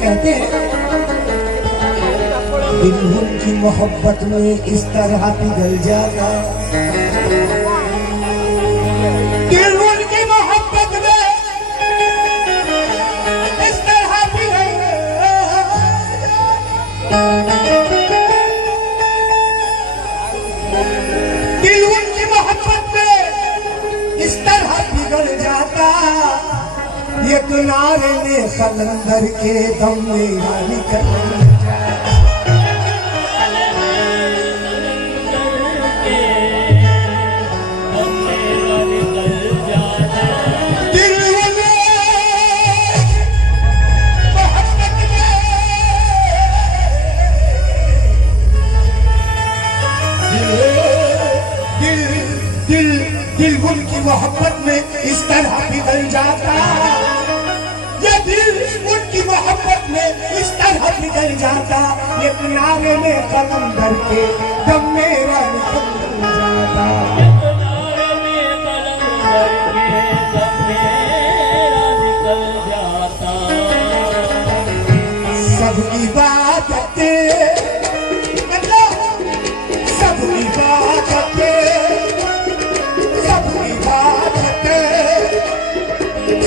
कहते हैं दिल उनकी मोहब्बत में इस तरह पिघल जाता, दिल उनकी मोहब्बत में इस तरह पिघल जाता, दिल उनकी मोहब्बत में इस तरह पिघल जाता, ये किनारे में समंदर के दम में निकल दिल उनकी मोहब्बत में इस तरह पिघल जाता, ये दिल उनकी मोहब्बत में इस तरह पिघल जाता, ये किनारे में कदम धर के दम मेरा निकल जाता, किनारे में कदम धर के दम मेरा निकल जाता। सबकी बातें सबकी बातें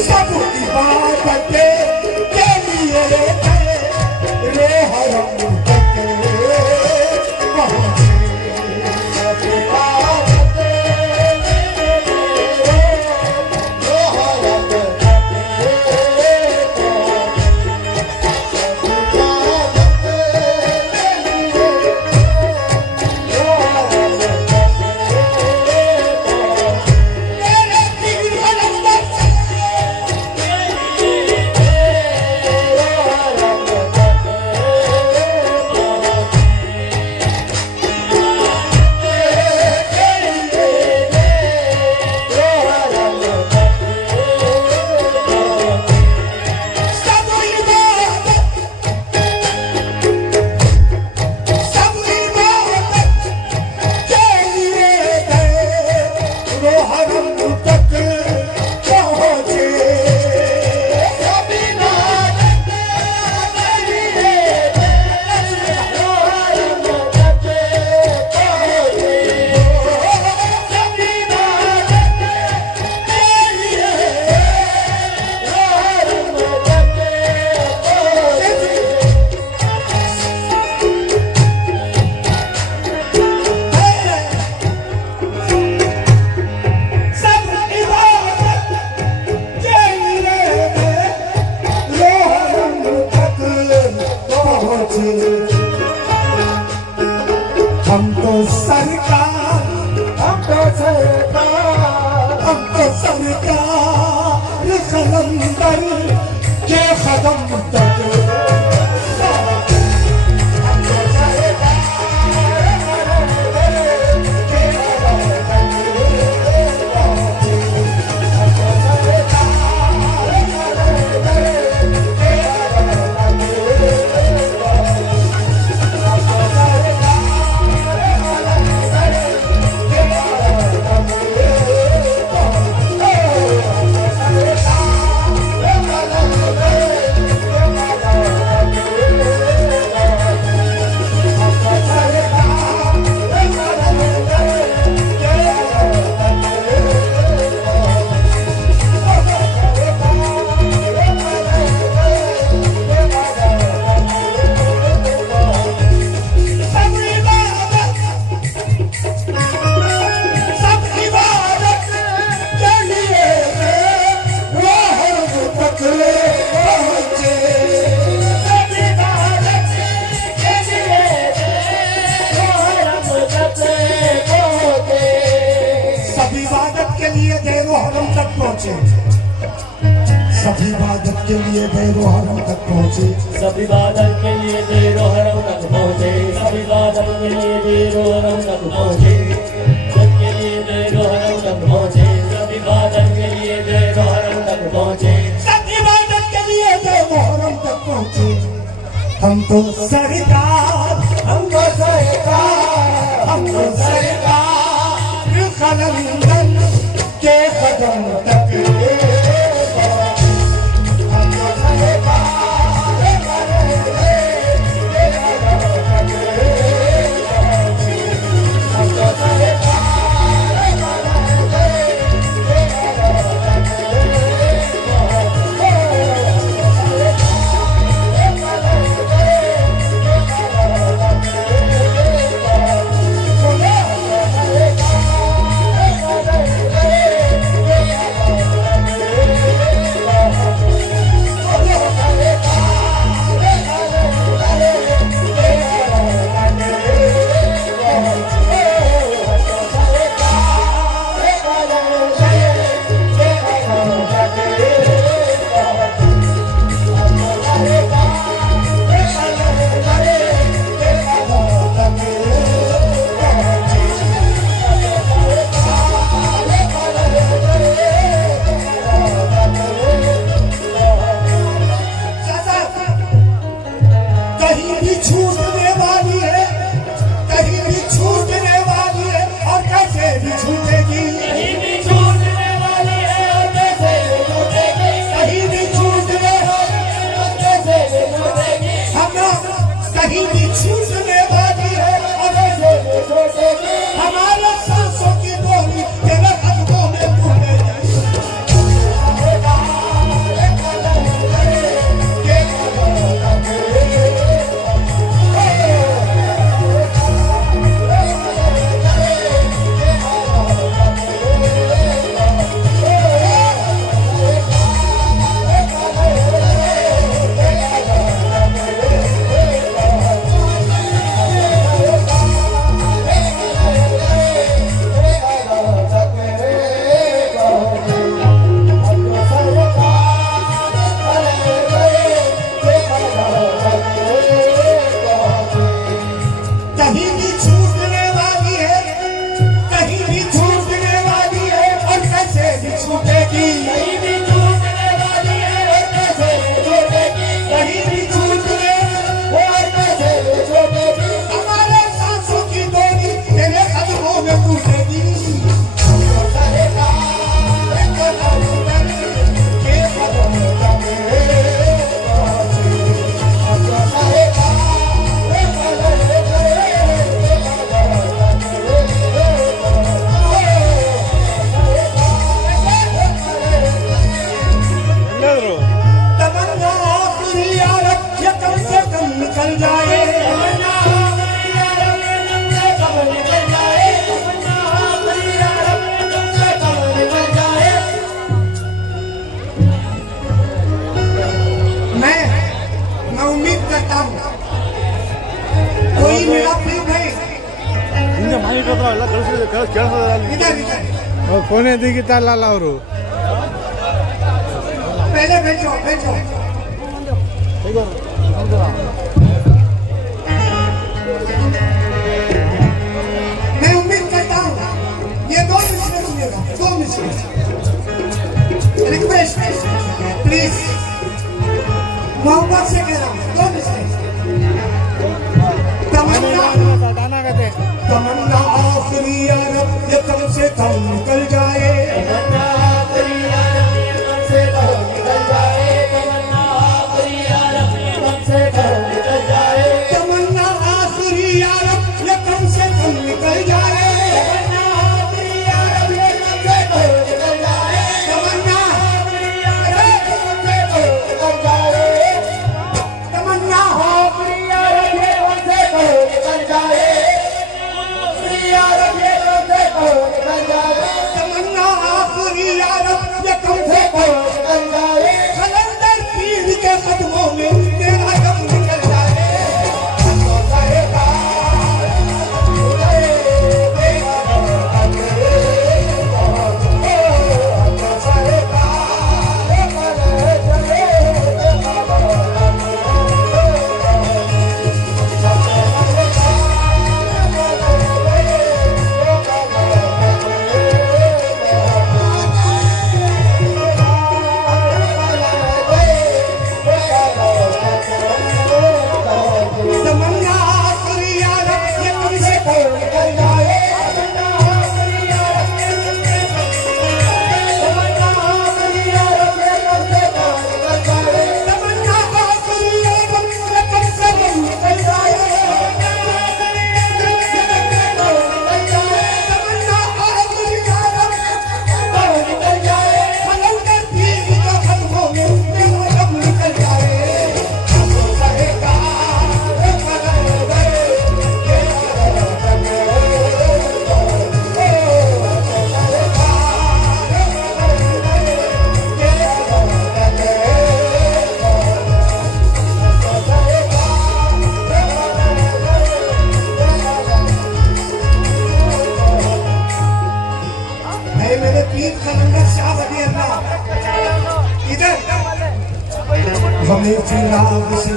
सबकी बातें के लिए रे हरम तक पहुँचे, सबकी बातें रे हरम तक हम तो सरकार कलंदर के कदम तक सब इबादत के लिए देरो हरम तक पहुँचे, सब इबादत के लिए देरो हरम तक पहुँचे, सब इबादत के लिए देरो हरम तक पहुँचे, सब के लिए देरो हरम तक पहुँचे। हमको सरकार, हमको सरकार, हमको सरकार कलंदर के कदम तक ले हमको सरकार हमारे सांसों की डोरी तेरे कदमों में कोई मेरा प्रेम नहीं ಹಿಂದೆ ಮಾನಿಟರ್ ಹತ್ರ ಎಲ್ಲ ಕಳಿಸಿದ್ರೆ ಕೇಳಿಸೋದ್ರ इधर ಫೋನೇ ದಿಗಿತಾರಲ್ಲ ಅವರು पहले बैठो बैठो मैं उम्मीद करता हूँ ये 2 मिनट में सुनिएगा 2 मिनट रिक्वेस्ट प्लीज मोहब्बत से कह रहा हूँ 2 मिनट तमन्ना आखिरी यारब ये कल से कल निकल जाए तमन्ना आखिरी यारब ये कल से कल निकल जाए तमन्ना आखिरी यारब ये कल से कल निकल जाए तमन्ना आखिरी यारब ये कल से कल निकल जाए तमन्ना आखिरी यारब ये कल से कल निकल जाए तमन्ना आखिरी यारब ये कल से कल निकल जाए तमन्ना आखिरी यारब ये कल से कल निकल जाए आखिरी यारब ये कल से कल निकल जाए तमन्ना पीर कलंदर शाह वली अल्लाह इधर हमें फिराग से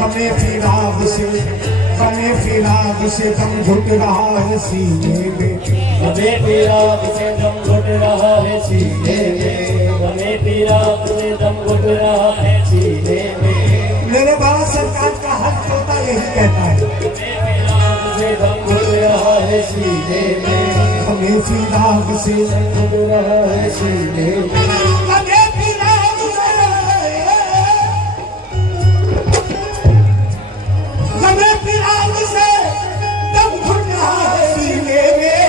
हमें फिराग से हमें फिराग से दम घुट रहा है सीने में हमें फिराग से दम घुट रहा है सीने में हमें फिराग से दम घुट रहा है सीने में मेरे बाबा सरकार का हक तोता यही कहता है से दम घुट रहा है सीने में हमें फिराग से घुट रहा है सीने में हमें फिराग से हमें फिराग से दम घुट रहा है सीने में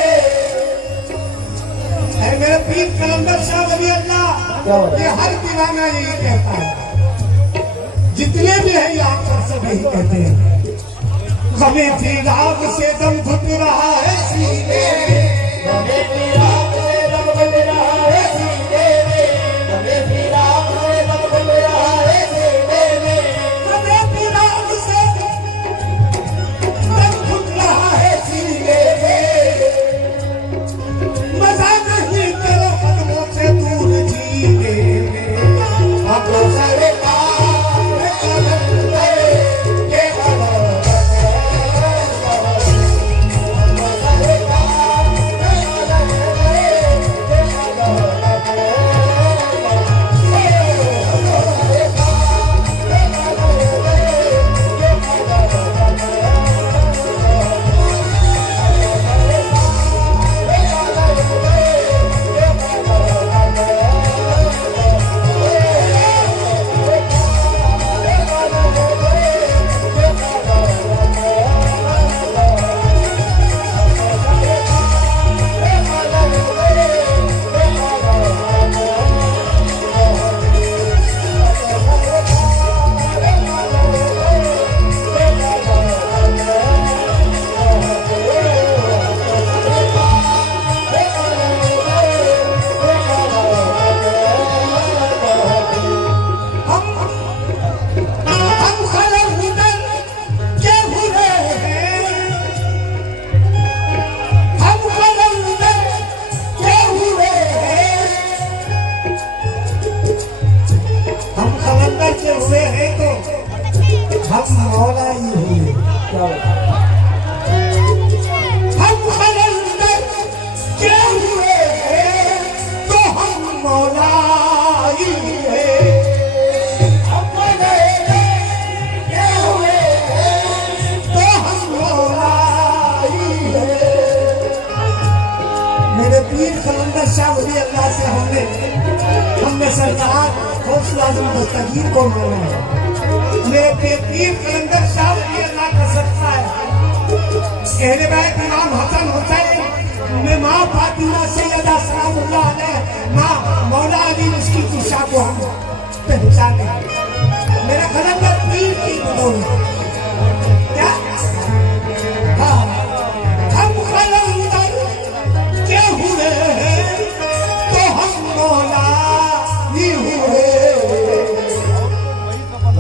है मेरे पीर कलंदर शाह वली अल्लाह ये हर दीवाना यही कहता है जितने भी हैं यहाँ पर सब यही कहते हैं हमें फिराग से दम घुट रहा है सीने में हमें फिराग से दम घुट रहा है सीने में हमें फिराग से दम घुट रहा है सीने में हमें फिराग से दम घुट रहा है सीने में मजा नहीं तेरे कदमों से दूर जीने में अब हम मौला ही हुए हम खलंदर के हुए हैं तो हम मौला ही हुए हम खलंदर के हुए हैं तो हम मौला ही हुए मेरे पीर कलंदर शाह वली अल्लाह से हमने सरकार हौसला आजम दस्तगीर को माना है मेरे पीर कलंदर शाह वली अल्लाह का सदका है कहने बैठ इमाम हसन हुसैन में माँ फातिमा सैयदा सलामुल्लाह अलैह माँ मौला अली उसकी दिशा को हम पहचाने मेरा कलंदर पीर की बदौलत क्या हाँ हम कलंदर के हुए हैं तो हम मौला ही हुए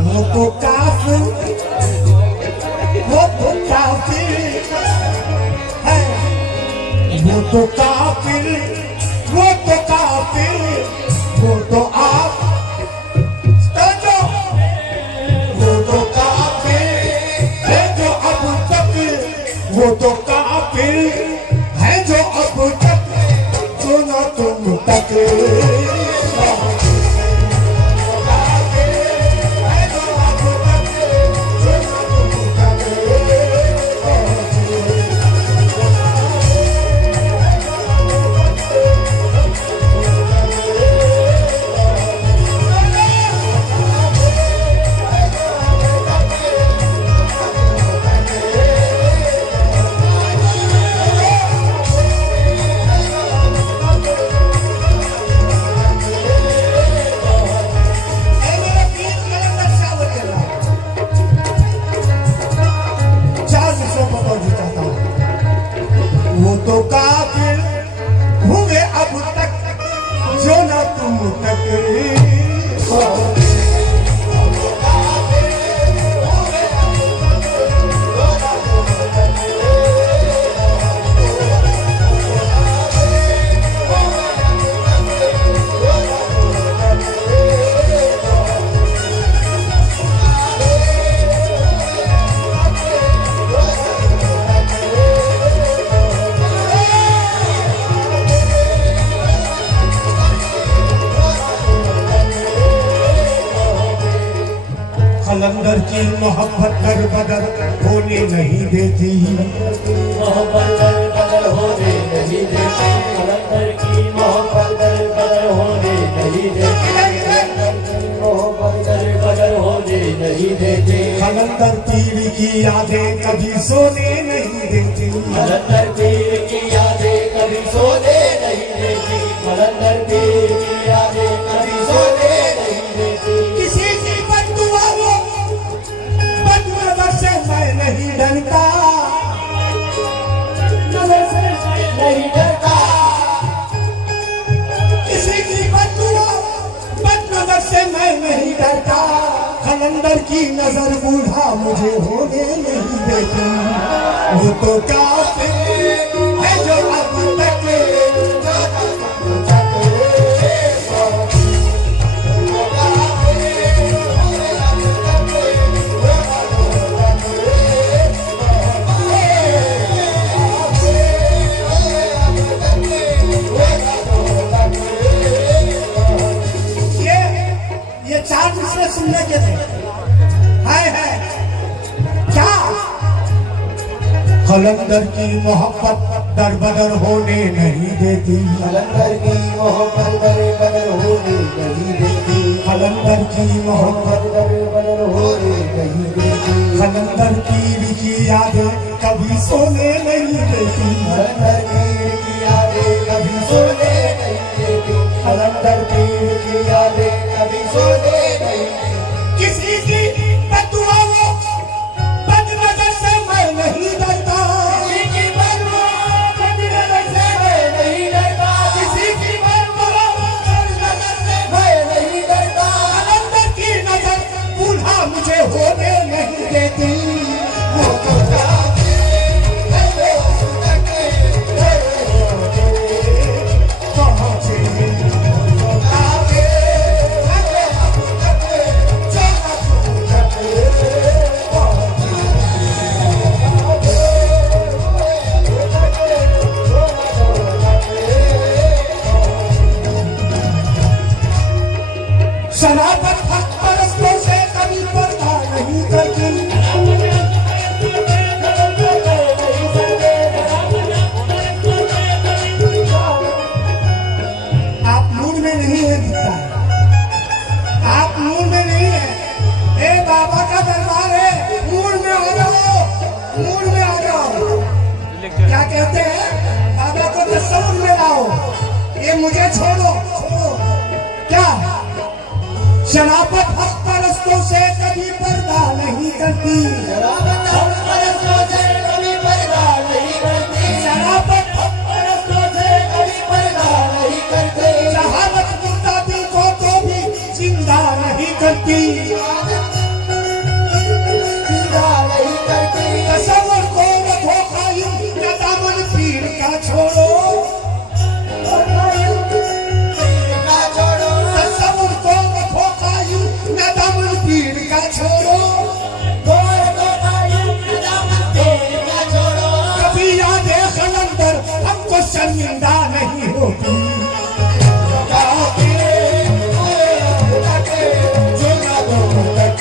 वो तो काफिर है वो तो काफिर वो तो काफिर वो तो आप वो तो काफिर है जो अब तक वो तो काफिर है जो अब तक सुनो तुम तक कलंदर की मोहब्बत कर बदल होने नहीं देती, मोहब्बत कर बदल होने नहीं देती, कलंदर की मोहब्बत कर बदल होने नहीं देती, मोहब्बत कर बदल होने नहीं देती, कलंदर पीर की यादें कभी सोने नहीं देती, कलंदर पीर की यादें कभी सोने नहीं देती, कलंदर पीर की यादें कभी सोने नहीं देती। किसी की बददुआ वो बदनजर से मैं नहीं डरता, नजर से मैं नहीं डरता, किसी की बददुआ बदनजर से मैं नहीं डरता, कलंदर की नजर बूढ़ा मुझे होने नहीं देती, वो तो काफिर है जो अब तक ये चार दूसरे सुनने के थे। हाय हाय क्या कलंदर की मोहब्बत दर बदर होने नहीं देती, कलंदर की मोहब्बत दर बदल होने नहीं देती, कलंदर की मोहब्बत दर बदल होने नहीं देती, कलंदर पीर की यादें कभी सोने नहीं देती, कलंदर पीर की यादें कभी सोने नहीं देती, कलंदर पीर की यादें कभी सोने नहीं देती। किसी की बददुआ वो बदनजर से मैं नहीं डरता, किसी की बददुआ बदनजर से मैं नहीं डरता, किसी की बददुआ बदनजर से मैं नहीं डरता, कलंदर की नजर बूढ़ा मुझे होने नहीं देती, वो तो पहुंचे शराबत हक परस्तों से कभी पर्दा नहीं करती, आप मूड में नहीं है दिखता है, आप मूड में नहीं है, ए बाबा का दरबार है, मूड में आ जाओ, मूड में आ जाओ। क्या कहते हैं बाबा को तस्वीर में लाओ, ये मुझे छोड़ो छोड़ो। क्या शराबत हक परस्तों से कभी पर्दा नहीं करती, शराबत हक परस्तों से कभी पर्दा नहीं करती, शराबत हक परस्तों से कभी पर्दा नहीं करती, शहादत मुर्दा दिल को तो भी जिंदा नहीं करती, जिंदा नहीं करती, तसव्वुर को न धोखा यूं न दामन पीर का छोड़ो, का छोड़ो, तसव्वुर को न धोखा यूं न दामन पीर का छोड़ो, गोर को कायम दामन तेरे का छोड़ो, कभी यादें कलंदर हमको शर्मिंदा नहीं होती, जो यादों तक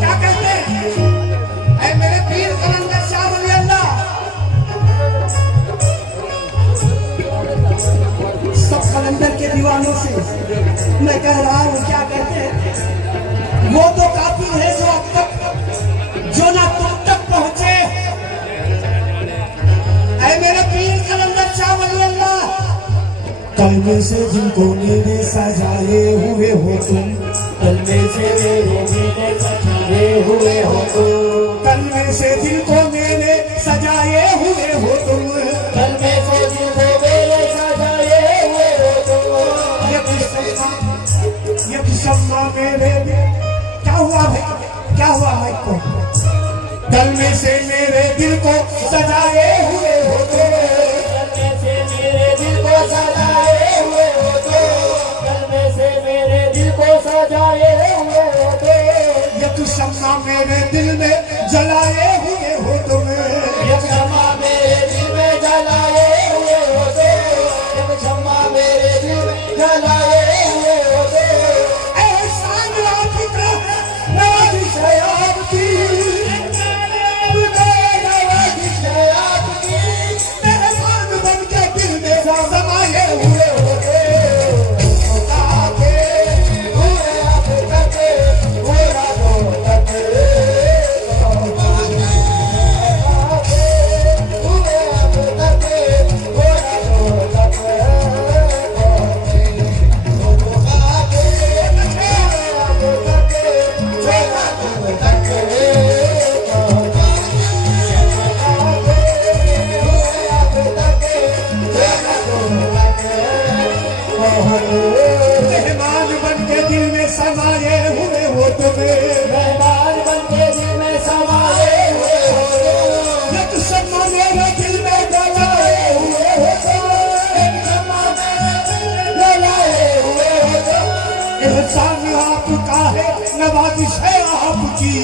क्या कहते हैं ऐ मेरे पीर कलंदर शाह वली अल्लाह, सब कलंदर के दीवानों से मैं कह रहा हूँ क्या कहते हैं, वो तो काफिर है जो अब तक जो ना तुम तक पहुंचे, ऐ मेरे पीर कलंदर शाह वली अल्लाह, कलमे से जिनको मेरे सजाए हुए हो तुम, कलमे से मेरे जीने सजाए हुए हो तुम, कलमे से दिल को मेरे सजाए हुए हो तुम, कलमे से दिल को मेरे सजाए हुए हो तुम, ये शम्मा मेरे क्या हुआ भाई, क्या हुआ भाई को, कलमे से मेरे दिल को सजाए हुए हो तुम, कलमे से मेरे दिल को सजाए हुए हो तुम, कलमे से मेरे दिल को सजाए हुए क्षमा मेरे दिल में जलाए हुए हो तुम्हें, ये क्षमा मेरे दिल में जलाए हुए हो तो, ये क्षमा मेरे दिल में जलाए हुए हो तो, एहसान आपका नवाज़िश है आपकी, नवाज़िश है आपकी, मेहमान बन के दिल में समाये हुए हो मेहमान बन के दिल में समाये हुए हो तुम्हें, मेहमान बन के दिल में समाये हुए हो तो, ये क्षमा मेरे दिल में जलाए हुए हो तो, क्षमा मेरे दिल में जलाए हुए हो तो, एहसान आपका है नवाज़िश है आपकी,